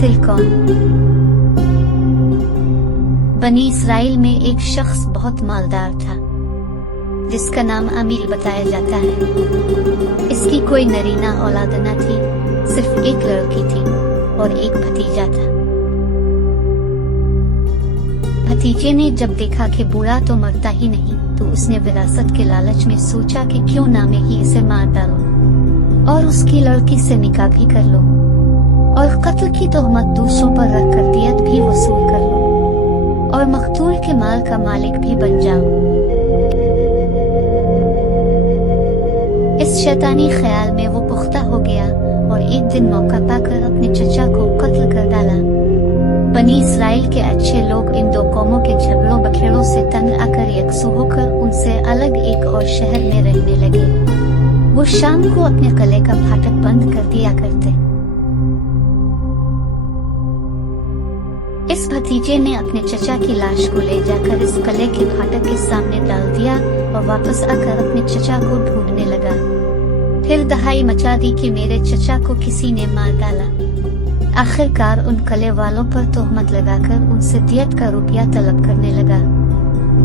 قاتل کون؟ بنی اسرائیل میں ایک شخص بہت مالدار تھا جس کا نام امیل بتایا جاتا ہے۔ اس کی کوئی نرینہ اولاد نہ تھی، صرف ایک لڑکی تھی اور ایک بھتیجا تھا۔ بھتیجے نے جب دیکھا کہ بوڑھا تو مرتا ہی نہیں تو اس نے وراثت کے لالچ میں سوچا کہ کیوں نہ میں ہی اسے مار ڈالوں اور اس کی لڑکی سے نکاح بھی کر لوں اور قتل کی تہمت دوسروں پر رکھ کر دیت بھی وصول کر لوں اور مقتول کے مال کا مالک بھی بن جاؤں۔ اس شیطانی خیال میں وہ پختہ ہو گیا اور ایک دن موقع پا کر اپنے چچا کو قتل کر ڈالا۔ بنی اسرائیل کے اچھے لوگ ان دو قوموں کے جھگڑوں بکھیڑوں سے تنگ آ کر یکسو ہو کر ان سے الگ ایک اور شہر میں رہنے لگے۔ وہ شام کو اپنے قلعے کا پھاٹک بند کر دیا کرتے۔ اس بھتیجے نے اپنے چچا کی لاش کو لے جا کر اس قلعے کے پھاٹک کے سامنے ڈال دیا اور واپس آ کر اپنے چچا کو ڈھونڈنے لگا۔ پھر دہائی مچا دی کہ میرے چچا کو کسی نے مار ڈالا۔ آخر کار ان قلعے والوں پر تہمت لگا کر ان سے دیت کا روپیہ طلب کرنے لگا۔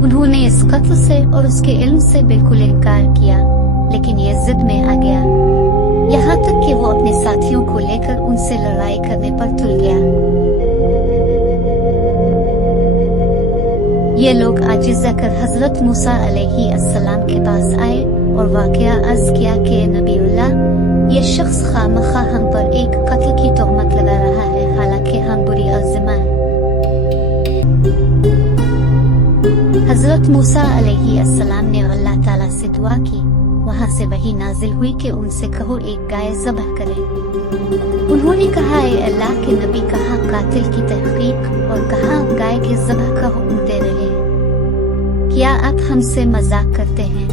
انہوں نے اس قتل سے اور اس کے علم سے بالکل انکار کیا، لیکن یہ ضد میں آ گیا، یہاں تک کہ وہ اپنے ساتھیوں کو لے کر ان سے لڑائی کرنے پر تل گیا۔ یہ لوگ عاجز کر حضرت موسیٰ علیہ السلام کے پاس آئے اور واقعہ عرض کیا کہ نبی اللہ، یہ شخص خواہ ہم پر ایک قتل کی تہمت لگا رہا ہے، حالانکہ ہم بری عازمہ ہیں۔ حضرت موسیٰ علیہ السلام نے اللہ تعالیٰ سے دعا کی، وہاں سے وحی نازل ہوئی کہ ان سے کہو ایک گائے ذبح کریں۔ انہوں نے کہا اے اللہ کے نبی، کہاں قاتل کی تحقیق اور کہاں گائے کے ذبح کا حکم دے رہے ہیں؟ کیا آپ ہم سے مذاق کرتے ہیں؟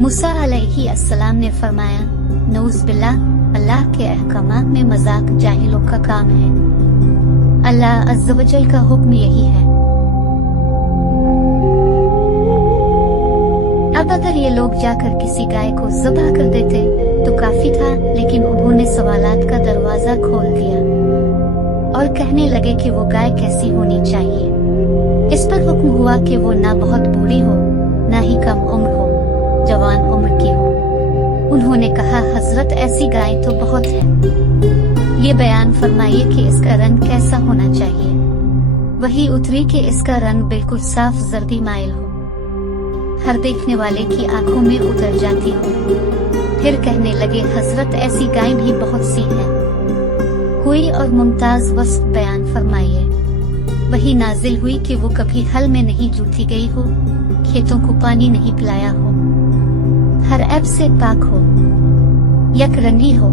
موسیٰ علیہ السلام نے فرمایا، نعوذ باللہ، اللہ کے احکامات میں مذاق جاہلوں کا کام ہے، اللہ عز و جل کا حکم یہی ہے۔ اب اگر یہ لوگ جا کر کسی گائے کو ذبح کر دیتے تو کافی تھا، لیکن انہوں نے سوالات کا دروازہ کھول دیا اور کہنے لگے کہ وہ گائے کیسی ہونی چاہیے۔ اس پر حکم ہوا کہ وہ نہ بہت بوڑھی ہو نہ ہی کم عمر ہو، جوان عمر کی ہو۔ انہوں نے کہا حضرت ایسی گائے تو بہت ہے، یہ بیان فرمائیے کہ اس کا رنگ کیسا ہونا چاہیے۔ وہی اتری کہ اس کا رنگ بالکل صاف زردی مائل ہو، ہر دیکھنے والے کی آنکھوں میں اتر جاتی ہو۔ پھر کہنے لگے حضرت ایسی گائے بھی بہت سی ہیں، کوئی اور ممتاز وصف بیان فرمائیے۔ وہی نازل ہوئی کہ وہ کبھی ہل میں نہیں جوتی گئی ہو، کھیتوں کو پانی نہیں پلایا ہو، ہر عیب سے پاک ہو، یک رنگی ہو،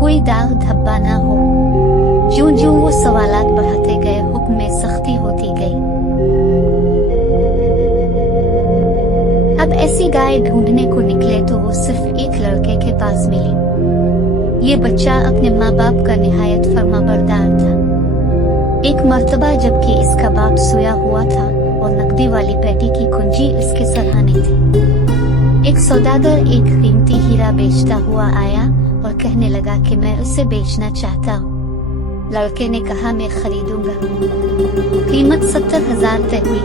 کوئی داغ دھبا نہ ہو۔ جوں جوں وہ سوالات بڑھاتے گئے حکم میں سختی ہوتی گئی۔ اب ایسی گائے ڈھونڈنے کو نکلے تو وہ صرف ایک لڑکے کے پاس ملی۔ یہ بچہ اپنے ماں باپ کا نہایت فرما بردار تھا۔ ایک مرتبہ جبکہ اس کا باپ سویا ہوا تھا اور نقدی والی پیٹی کی کنجی اس کے سرہانے تھی، ایک سوداگر ایک قیمتی ہیرا بیچتا ہوا آیا اور کہنے لگا کہ میں اسے بیچنا چاہتا ہوں۔ لڑکے نے کہا میں خریدوں گا۔ قیمت 70,000 طے ہوئی۔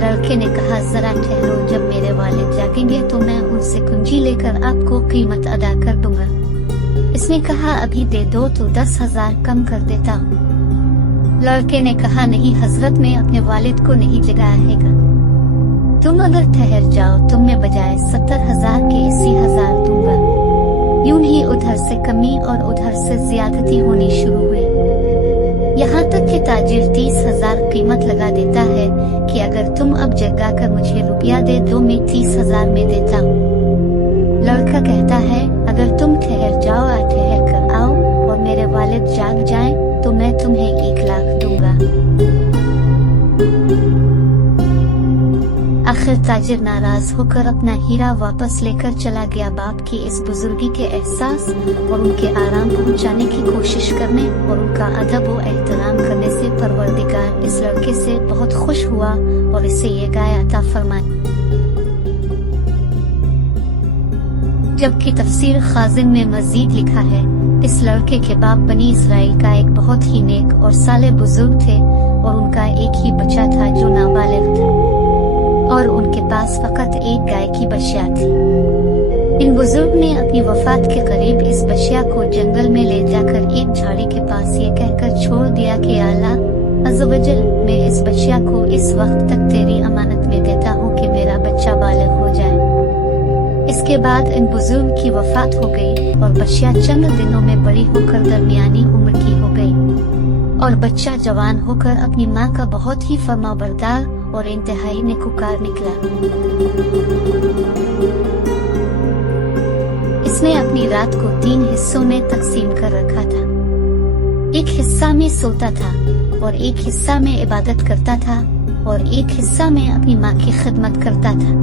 لڑکے نے کہا ذرا ٹھہرو، جب میرے والد جاگیں گے تو میں ان سے کنجی لے کر آپ کو قیمت ادا کر دوں گا۔ اس نے کہا ابھی دے دو تو 10,000 کم کر دیتا ہوں۔ لڑکے نے کہا نہیں حضرت، میں اپنے والد کو نہیں جگاہے گا، تم اگر ٹھہر جاؤ تو میں بجائے 70,000 کے 80,000 دوں گا۔ یوں ہی ادھر سے کمی اور ادھر سے زیادتی ہونی شروع ہوئی، یہاں تک کہ تاجر 30,000 قیمت لگا دیتا ہے کہ اگر تم اب جگا کر مجھے روپیہ دے دو میں 30,000 میں دیتا ہوں۔ لڑکا کہتا ہے اگر تم ٹھہر جاؤ، ٹھہر کر آؤ اور میرے والد جاگ جائیں تو میں تمہیں 1,00,000 دوں گا۔ آخر تاجر ناراض ہو کر اپنا ہیرا واپس لے کر چلا گیا۔ باپ کی اس بزرگی کے احساس اور ان کے آرام پہنچانے کی کوشش کرنے اور ان کا ادب و احترام کرنے سے پروردگار اس لڑکے سے بہت خوش ہوا اور اسے یہ گائے عطا فرمائی۔ جبکہ تفسیر خازن میں مزید لکھا ہے इस लड़के के बाप बनी इसराइल का एक बहुत ही नेक और साले बुजुर्ग थे और उनका एक ही बच्चा था जो नाबालिग था और उनके पास फकत एक गाय की बछिया थी। इन बुजुर्ग ने अपनी वफात के करीब इस बछिया को जंगल में ले जाकर एक झाड़ी के पास ये कहकर छोड़ दिया कि अल्लाह अज़्ज़वजल, मैं इस बछिया को इस वक्त तक तेरी अमानत में देता हूँ कि मेरा बच्चा बालिग हो जाए। इसके बाद इन बुजुर्ग की वफात हो गई और बछिया चंद दिनों में बड़ी होकर दरमियानी उम्र की हो गई और बच्चा जवान होकर अपनी माँ का बहुत ही फरमाबरदार और इंतहाई नेकुकार निकला। इसने अपनी रात को 3 हिस्सों में तकसीम कर रखा था। एक हिस्सा में सोता था और एक हिस्सा में इबादत करता था और एक हिस्सा में अपनी माँ की खिदमत करता था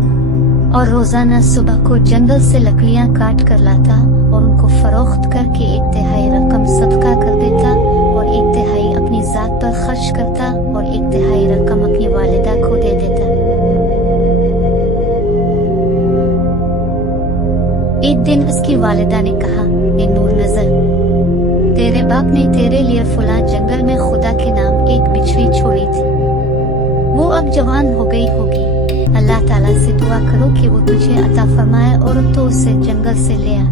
और रोजाना सुबह को जंगल से लकड़ियाँ काट कर लाता और उनको फरोख्त करके 1/3 रकम सदका कर देता और 1/3 अपनी जात पर खर्च करता और 1/3 रकम अपनी वालिदा को दे देता। एक दिन उसकी वालिदा ने कहा, ए नूर नजर, तेरे बाप ने तेरे लिए फुला जंगल में खुदा के नाम एक बिछड़ी छोड़ी थी। वो अब जवान हो गई होगी। अल्लाह ताला से दुआ करो कि वो तुझे अता फरमाए और तो उसे जंगल से ले आ।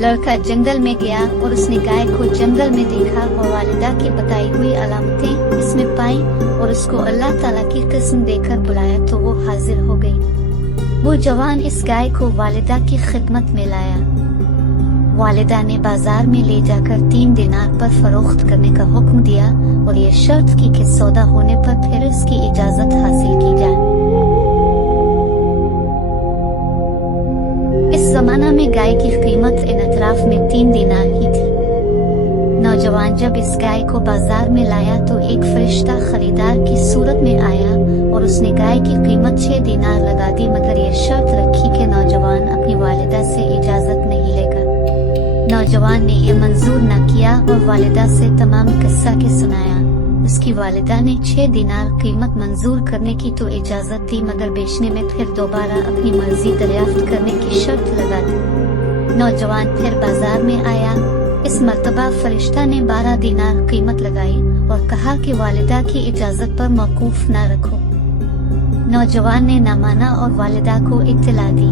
लड़का जंगल में गया और उसने गाय को जंगल में देखा और वालिदा की बताई हुई अलामतें इसमें पाई और उसको अल्लाह ताला की कसम देकर बुलाया तो वो हाजिर हो गई। वो जवान इस गाय को वालिदा की खिदमत में लाया। वालिदा ने बाजार में ले जाकर 3 दिनार पर फरोख्त करने का हुक्म दिया और ये शर्त की कि सौदा होने पर फिर इसकी इजाजत हासिल की जाए। इस जमाना में गाय की कीमत इन अतराफ में 3 दिनार ही थी। नौजवान जब इस गाय को बाजार में लाया तो एक फरिश्ता खरीदार की सूरत में आया और उसने गाय की कीमत 6 दिनार लगा दी, मगर ये शर्त रखी कि नौजवान अपनी वालिदा से इजाजत नहीं लेगा। नौजवान ने यह मंजूर न किया और वालिदा से तमाम किस्सा के सुनाया। उसकी वालिदा ने 6 दिनार कीमत मंजूर करने की तो इजाजत दी, मगर बेचने में फिर दोबारा अपनी मर्जी दरियाफ्त करने की शर्त लगा दी। नौजवान फिर बाजार में आया। इस मर्तबा फरिश्ता ने 12 दिनार कीमत लगाई और कहा कि वालिदा की इजाजत पर मौकूफ न रखो। नौजवान ने न माना और वालिदा को इत्तला दी।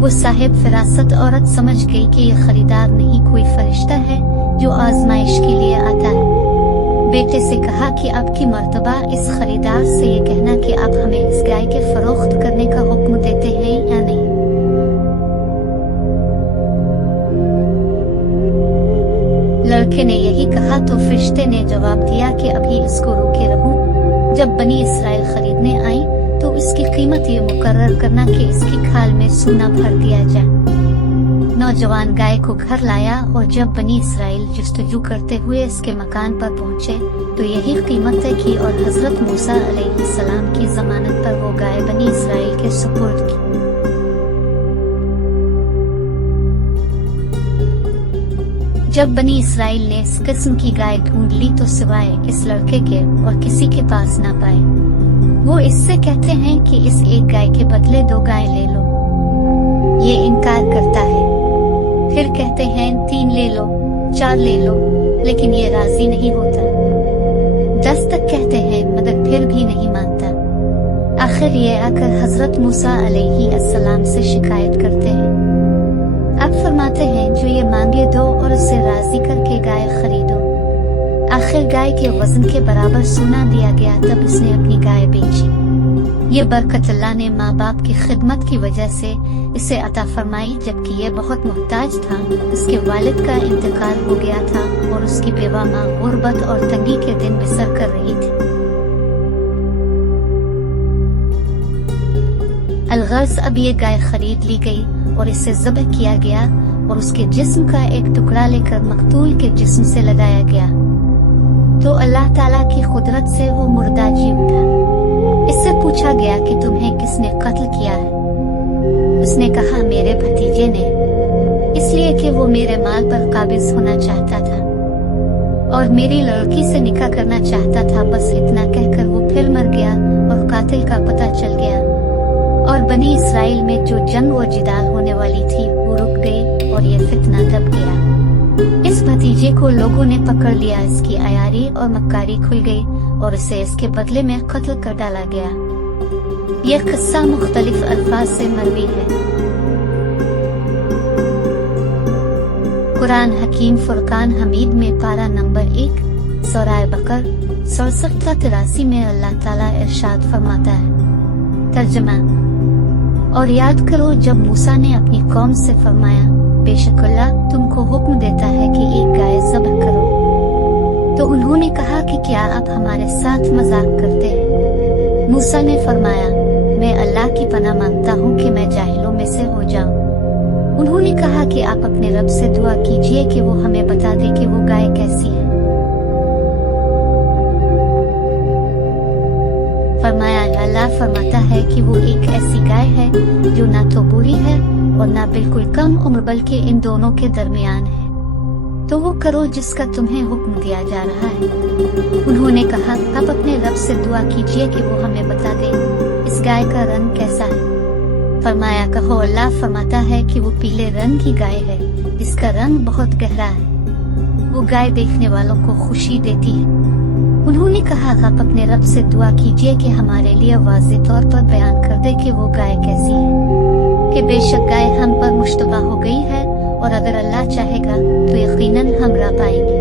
वो साहिब फिरासत औरत समझ गई कि ये खरीदार नहीं कोई फरिश्ता है जो आजमाइश के लिए आता है। बेटे से कहा कि अब की मर्तबा इस खरीदार से ये कहना कि आप हमें इस गाय के फरोख्त करने का हुक्म देते हैं या नहीं। लड़के ने यही कहा तो फरिश्ते ने जवाब दिया कि अभी इसको रोके रहूं। जब बनी इसराइल खरीदने आई तो इसकी कीमत ये मुकर्रर करना कि इसकी खाल में सोना भर दिया जाए। नौजवान गाय को घर लाया और जब बनी इसराइल जस्तजू करते हुए इसके मकान पर पहुँचे तो यही कीमत तय की और हजरत मूसा अलैहिस्सलाम की जमानत पर वो गाय बनी इसराइल के सुपुर्द की। जब बनी इसराइल ने इस किस्म की गाय ढूंढ ली तो सिवाय इस लड़के के और किसी के पास न पाए। वो इससे कहते हैं कि इस एक गाय के बदले 2 गाय ले लो। ये इनकार करता है। फिर कहते हैं 3 ले लो, 4 ले लो, लेकिन ये राजी नहीं होता। 10 तक कहते हैं मगर फिर भी नहीं मानता। आखिर ये आकर हजरत मूसा अलैहिस्सलाम से शिकायत करते हैं। अब फरमाते हैं जो ये मांगे दो और उसे राजी करके गाय खरीदो। आखिर गाय के वजन के बराबर सोना दिया गया, तब उसने अपनी गाय बेची। ये बरकत अल्लाह ने माँ बाप की खिदमत की वजह से इसे अता फरमाई, जबकि ये बहुत मोहताज था। उसके वालिद का इंतकाल हो गया था और उसकी बेवा माँ गुर्बत और तंगी के दिन बसर कर रही थी। अलगर्ज अब ये गाय खरीद ली गई और इसे ज़ब्ह किया गया और उसके जिस्म का एक टुकड़ा लेकर मकतूल के जिस्म से लगाया गया तो अल्लाह ताला की कुदरत से वो मुर्दा जी उठा। इससे पूछा गया कि तुम्हें किसने कत्ल किया है। उसने कहा मेरे भतीजे ने, इसलिए कि वो मेरे माल पर काबिज होना चाहता था और मेरी लड़की से निकाह करना चाहता था। बस इतना कहकर वो फिर मर गया और कातिल का पता चल गया और बनी इसराइल में जो जंग और जिदाल होने वाली थी वो रुक गई और ये फितना दब गया। इस भतीजे को लोगों ने पकड़ लिया, इसकी अयारी और मक्कारी खुल गई और इसे इसके बदले में कत्ल कर डाला गया। यह किस्सा मुख्तलिफ अल्फाज से मरवी है। कुरान हकीम फुरकान हमीद में पारा नंबर 1 सूरह बकर 67-83 में अल्लाह ताला इरशाद फरमाता है। तर्जुमा। और याद करो जब मूसा ने अपनी कौम से फरमाया, बेशक अल्लाह तुमको हुक्म देता है कि एक गाय ज़ब्ह करो, तो उन्होंने कहा कि क्या आप हमारे साथ मजाक करते हैं? मूसा ने फरमाया, मैं अल्लाह की पनाह मांगता हूँ कि मैं जाहिलों में से हो जाऊं। उन्होंने कहा कि आप अपने रब से दुआ कीजिए कि वो हमें बता दे कि वो गाय कैसी है। फरमाया, अल्लाह फरमाता है कि वो एक ऐसी गाय है जो ना तो बूढ़ी है और ना बिल्कुल कम उम्र, बल्कि इन दोनों के दरमियान है। तो वो करो जिसका तुम्हें हुक्म दिया जा रहा है। उन्होंने कहा, आप अपने रब से दुआ कीजिए कि वो हमें बता दे इस गाय का रंग कैसा है। फरमाया, कहो अल्लाह फरमाता है कि वो पीले रंग की गाय है जिसका रंग बहुत गहरा है। वो गाय देखने वालों को खुशी देती है। उन्होंने कहा, आप अपने रब से दुआ कीजिए कि हमारे लिए वाज़ेह तौर पर बयान कर दे कि वो गाय कैसी है, कि बेशक गाय हम पर मुश्तबा हो गई है और अगर अल्लाह चाहेगा तो यकीनन हम रा पाएंगे।